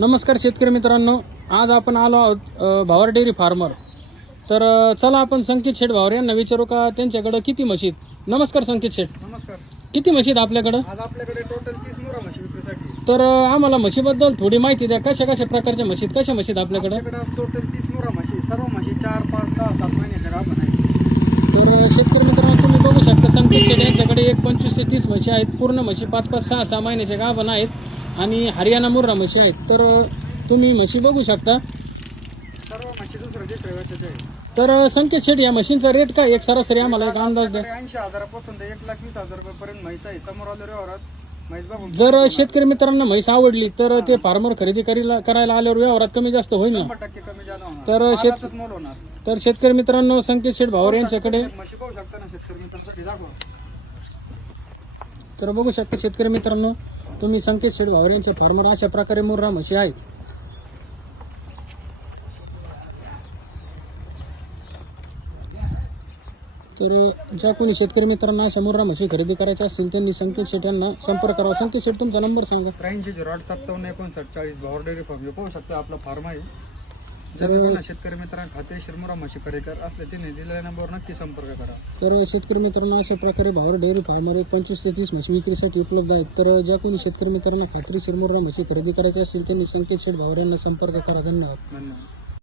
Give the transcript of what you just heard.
नमस्कार शेतकरी मित्रांनो, आज आपण आलो आहोत भावर डेअरी फार्मर. तर चला आपण संकेत शेठ भावर यांना विचारू का त्यांच्याकडे किती म्हशी. नमस्कार संकेत शेठ. नमस्कार. किती म्हशी आपल्याकडे? आज आपल्याकडे टोटल 30 मुरा म्हशी विक्रीसाठी. तर आम्हाला म्हशीबद्दल थोडी माहिती द्या. कशा कशा प्रकारच्या म्हशीत, कशा म्हशीत आपल्याकडे? आज टोटल 30 मुरा म्हशी, सर्व म्हशी 4, 5, 6, 7 महिन्याच्या गाभण आहेत. तर शेतकरी मित्रांनो, तुम्ही बघू शकता संकेत शेठ यांच्याकडे एक 25 ते 30 म्हशी आहेत. पूर्ण म्हशी 5-5, 6-6 महिन्याच्या गाभण आहेत आणि हरियाणा मुर्रा म्हशी आहेत. तर तुम्ही म्हशी बघू शकता. सर्व म्हशी दुसऱ्या तिसऱ्या वर्षाच्या आहेत. तर संकेत शेठ, या म्हशींचा रेट काय एक सरासरी आम्हाला एक अंदाज द्या. 80,000 पासून ते 1,20,000 रुपयापर्यंत म्हैस आहे. समोर आलो व्यवहारात म्हैस बघून जर शेतकरी मित्रांना म्हैस आवडली तर ते फार्मर खरेदी करायला आल्यावर व्यवहारात कमी जास्त होईल ना? 100% कमी जादा होणार. तर मालाचंच मोल होणार. तर शेतकरी मित्रांनो, संकेत शेठ भावर यांच्याकडे म्हशी पाहू शकता ना शेतकरी मित्रांसाठी दाखवा. तर बघू शकता शेतकरी मित्रांनो, तुम्ही संकेत शेठ भावर यांचे फार्मर अशा प्रकारे मुर्रा म्हशी आहेत. तर ज्या कोणी शेतकरी मित्रांना अशा मुर्रा म्हशी खरेदी करायच्या असतील त्यांनी संकेत शेठ यांना संपर्क करावा. संकेत शेठ, तुमचा नंबर सांगा. 8308575959 भावर डेअरी फार्म. पाहू शकता आपला फार्म आहे. जर कोणा शेतकरी मित्रांना खात्रीशीर मुरा म्हशी खरेदी असले त्यांनी दिलेल्या नंबरवर नक्की संपर्क करा. तर शेतकरी मित्रांनो, अशा प्रकारे भावर डेअरी फार्मर 25 ते 30 म्हशी विक्रीसाठी उपलब्ध आहेत. तर ज्या कोणी शेतकरी मित्रांना खात्रीशीर मुर्रा म्हशी खरेदी करायची असतील त्यांनी संकेत शेठ भावर यांना संपर्क करा. धन्यवाद.